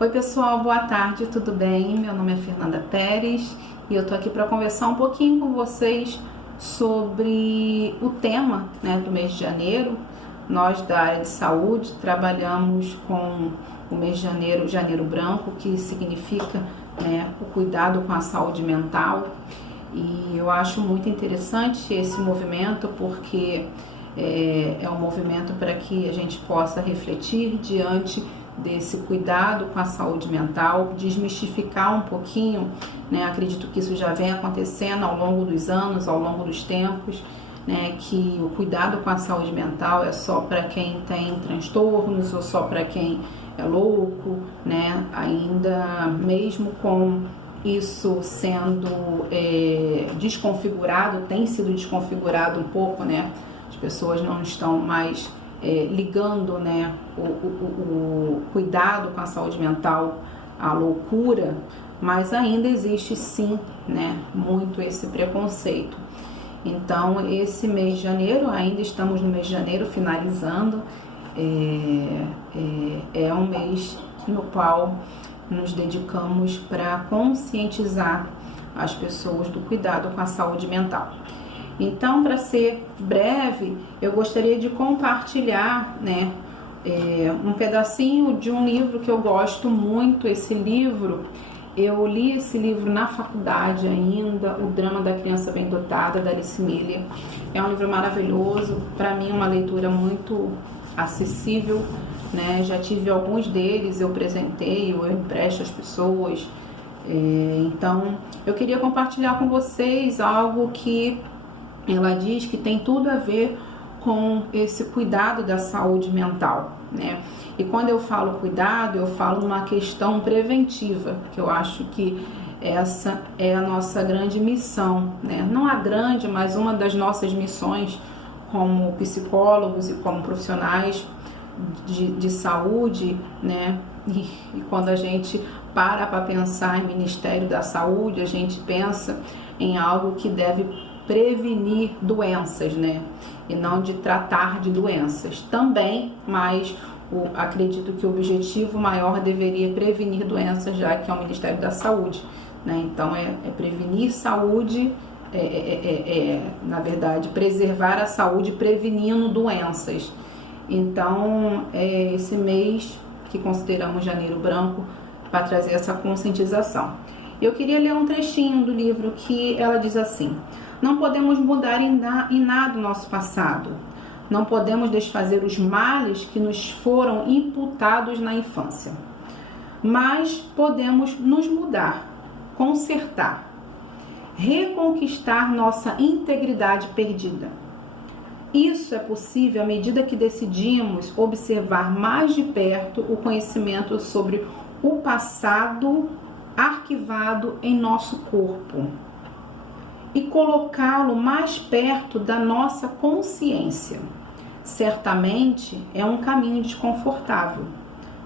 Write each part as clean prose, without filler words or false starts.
Oi pessoal, boa tarde, tudo bem? Meu nome é Fernanda Pérez e eu tô aqui para conversar um pouquinho com vocês sobre o tema, do mês de janeiro. Nós da área de saúde trabalhamos com o mês de janeiro, Janeiro Branco, que significa o cuidado com a saúde mental. E eu acho muito interessante esse movimento porque é um movimento para que a gente possa refletir diante desse cuidado com a saúde mental, desmistificar um pouquinho, acredito que isso já vem acontecendo ao longo dos anos, ao longo dos tempos, que o cuidado com a saúde mental é só para quem tem transtornos ou só para quem é louco, ainda mesmo com isso sendo desconfigurado, tem sido desconfigurado um pouco, as pessoas não estão mais ligando o cuidado com a saúde mental à loucura, mas ainda existe sim muito esse preconceito. Então esse mês de janeiro, ainda estamos no mês de janeiro finalizando, é um mês no qual nos dedicamos para conscientizar as pessoas do cuidado com a saúde mental. Então, para ser breve, eu gostaria de compartilhar um pedacinho de um livro que eu gosto muito. Esse livro, eu li esse livro na faculdade ainda, O Drama da Criança Bem Dotada, da Alice Miller. É um livro maravilhoso, para mim uma leitura muito acessível, já tive alguns deles, eu presentei, eu empresto às pessoas. Então, eu queria compartilhar com vocês algo que ela diz que tem tudo a ver com esse cuidado da saúde mental, E quando eu falo cuidado, eu falo numa questão preventiva, que eu acho que essa é a nossa grande missão, Não a grande, mas uma das nossas missões como psicólogos e como profissionais de saúde, E quando a gente para pensar em Ministério da Saúde, a gente pensa em algo que deve prevenir doenças, e não de tratar de doenças também, mas acredito que o objetivo maior deveria prevenir doenças, já que é o Ministério da Saúde, Então é prevenir saúde, na verdade preservar a saúde prevenindo doenças. Então é esse mês que consideramos Janeiro Branco para trazer essa conscientização. Eu queria ler um trechinho do livro que ela diz assim: não podemos mudar em nada o nosso passado. Não podemos desfazer os males que nos foram imputados na infância. Mas podemos nos mudar, consertar, reconquistar nossa integridade perdida. Isso é possível à medida que decidimos observar mais de perto o conhecimento sobre o passado arquivado em nosso corpo e colocá-lo mais perto da nossa consciência. Certamente é um caminho desconfortável,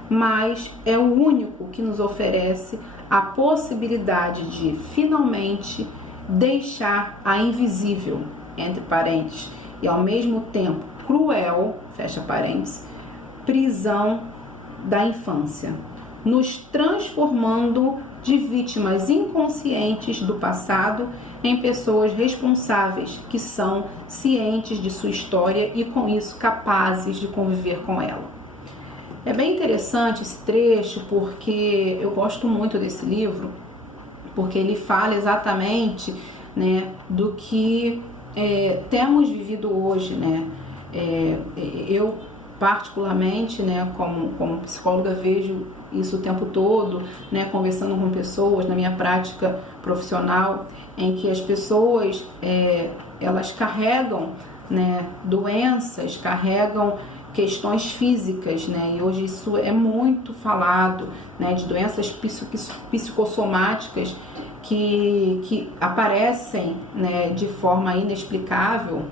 mas é o único que nos oferece a possibilidade de finalmente deixar a invisível, entre parênteses, e ao mesmo tempo cruel, fecha parênteses, prisão da infância, nos transformando de vítimas inconscientes do passado em pessoas responsáveis que são cientes de sua história e com isso capazes de conviver com ela. É bem interessante esse trecho porque eu gosto muito desse livro, porque ele fala exatamente do que temos vivido hoje, Eu particularmente, como psicóloga, vejo isso o tempo todo, conversando com pessoas na minha prática profissional, em que as pessoas elas carregam doenças, carregam questões físicas, e hoje isso é muito falado, de doenças psicossomáticas que aparecem de forma inexplicável,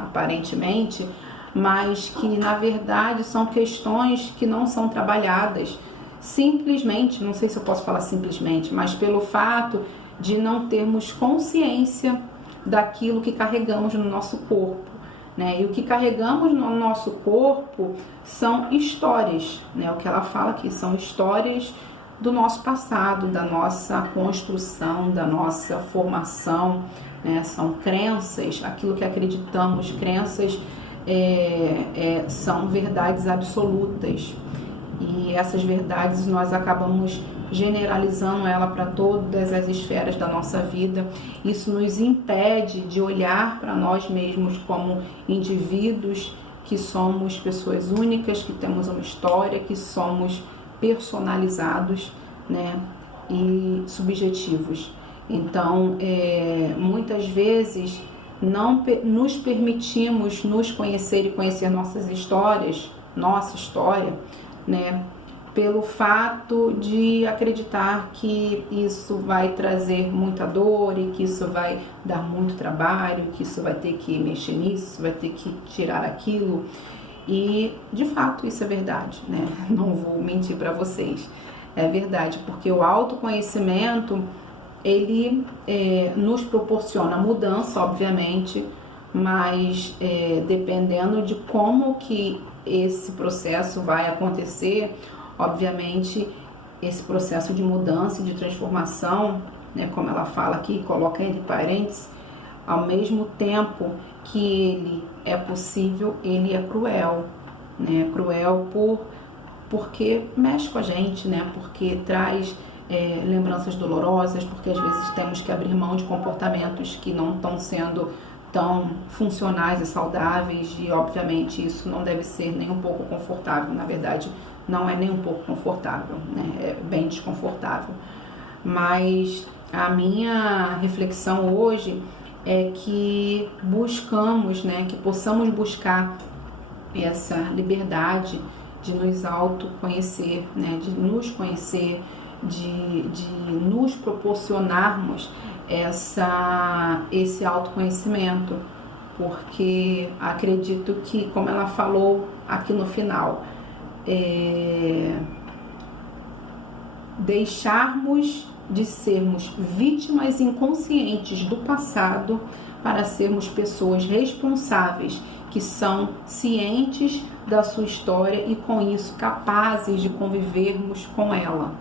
aparentemente, mas que na verdade são questões que não são trabalhadas simplesmente, não sei se eu posso falar simplesmente, mas pelo fato de não termos consciência daquilo que carregamos no nosso corpo, E o que carregamos no nosso corpo são histórias, O que ela fala aqui são histórias do nosso passado, da nossa construção, da nossa formação, né? São crenças, aquilo que acreditamos, crenças são verdades absolutas, e essas verdades nós acabamos generalizando ela para todas as esferas da nossa vida. Isso nos impede de olhar para nós mesmos como indivíduos, que somos pessoas únicas, que temos uma história, que somos personalizados, né, e subjetivos. Então, muitas vezes não nos permitimos nos conhecer e conhecer nossas histórias, nossa história, né, pelo fato de acreditar que isso vai trazer muita dor e que isso vai dar muito trabalho, que isso vai ter que mexer nisso, vai ter que tirar aquilo. E de fato isso é verdade, né? Não vou mentir para vocês, é verdade, porque o autoconhecimento ele nos proporciona mudança, obviamente, mas dependendo de como que esse processo vai acontecer, obviamente esse processo de mudança e de transformação, né, como ela fala aqui, coloca entre parênteses, ao mesmo tempo que ele é possível, ele é cruel, né? Cruel porque mexe com a gente, né? Porque traz lembranças dolorosas, porque às vezes temos que abrir mão de comportamentos que não estão sendo tão funcionais e saudáveis, e obviamente isso não deve ser nem um pouco confortável. Na verdade, não é nem um pouco confortável, né? É bem desconfortável. Mas a minha reflexão hoje é que buscamos, né, que possamos buscar essa liberdade de nos autoconhecer, né, de nos conhecer, de nos proporcionarmos esse autoconhecimento, porque acredito que, como ela falou aqui no final, deixarmos de sermos vítimas inconscientes do passado para sermos pessoas responsáveis, que são cientes da sua história e com isso capazes de convivermos com ela.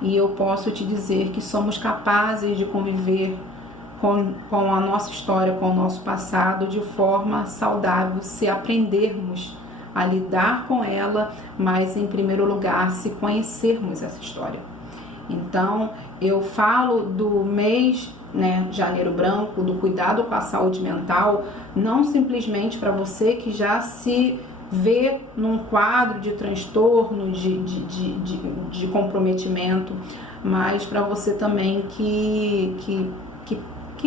E eu posso te dizer que somos capazes de conviver com a nossa história, com o nosso passado de forma saudável, se aprendermos a lidar com ela, mas em primeiro lugar se conhecermos essa história. Então eu falo do mês, né, Janeiro Branco, do cuidado com a saúde mental, não simplesmente para você que já se vê num quadro de transtorno, de comprometimento, mas para você também que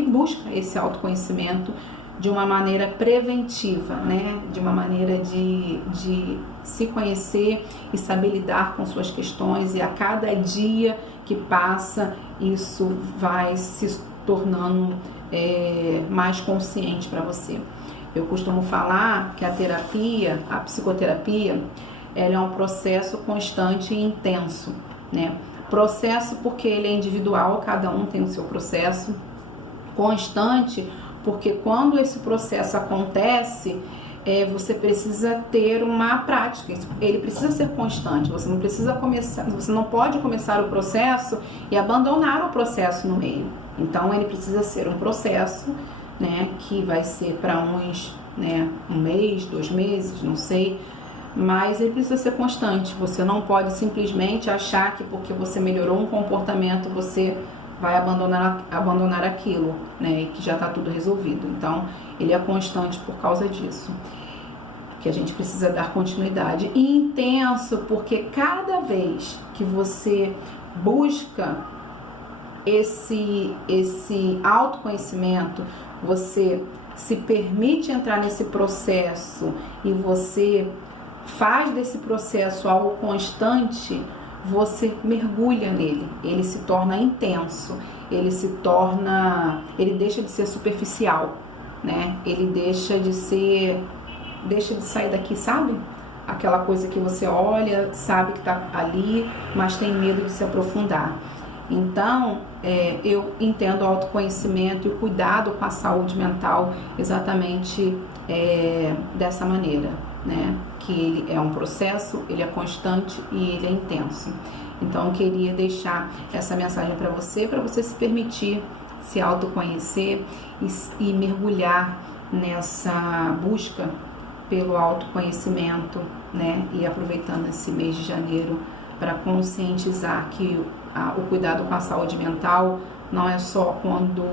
busca esse autoconhecimento de uma maneira preventiva, né? De uma maneira de se conhecer e saber lidar com suas questões, e a cada dia que passa isso vai se tornando mais consciente para você. Eu costumo falar que a psicoterapia, ela é um processo constante e intenso, né? Processo porque ele é individual, cada um tem o seu processo. Constante porque quando esse processo acontece, você precisa ter uma prática, ele precisa ser constante, você não pode começar o processo e abandonar o processo no meio. Então ele precisa ser um processo, né, que vai ser para uns, né, 1 mês, 2 meses, não sei, mas ele precisa ser constante. Você não pode simplesmente achar que porque você melhorou um comportamento você vai abandonar aquilo, né, e que já está tudo resolvido. Então ele é constante por causa disso, que a gente precisa dar continuidade. E intenso porque cada vez que você busca esse autoconhecimento, você se permite entrar nesse processo e você faz desse processo algo constante, você mergulha nele, ele se torna intenso, ele deixa de ser superficial, né? Ele deixa de sair daqui, sabe? Aquela coisa que você olha, sabe que tá ali, mas tem medo de se aprofundar. Então, eu entendo o autoconhecimento e o cuidado com a saúde mental exatamente dessa maneira, né? Que ele é um processo, ele é constante e ele é intenso. Então eu queria deixar essa mensagem para você se permitir se autoconhecer e mergulhar nessa busca pelo autoconhecimento, né? E aproveitando esse mês de janeiro para conscientizar que o cuidado com a saúde mental não é só quando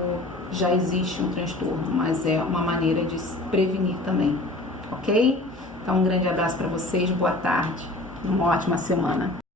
já existe um transtorno, mas é uma maneira de se prevenir também, ok? Então um grande abraço para vocês, boa tarde, uma ótima semana.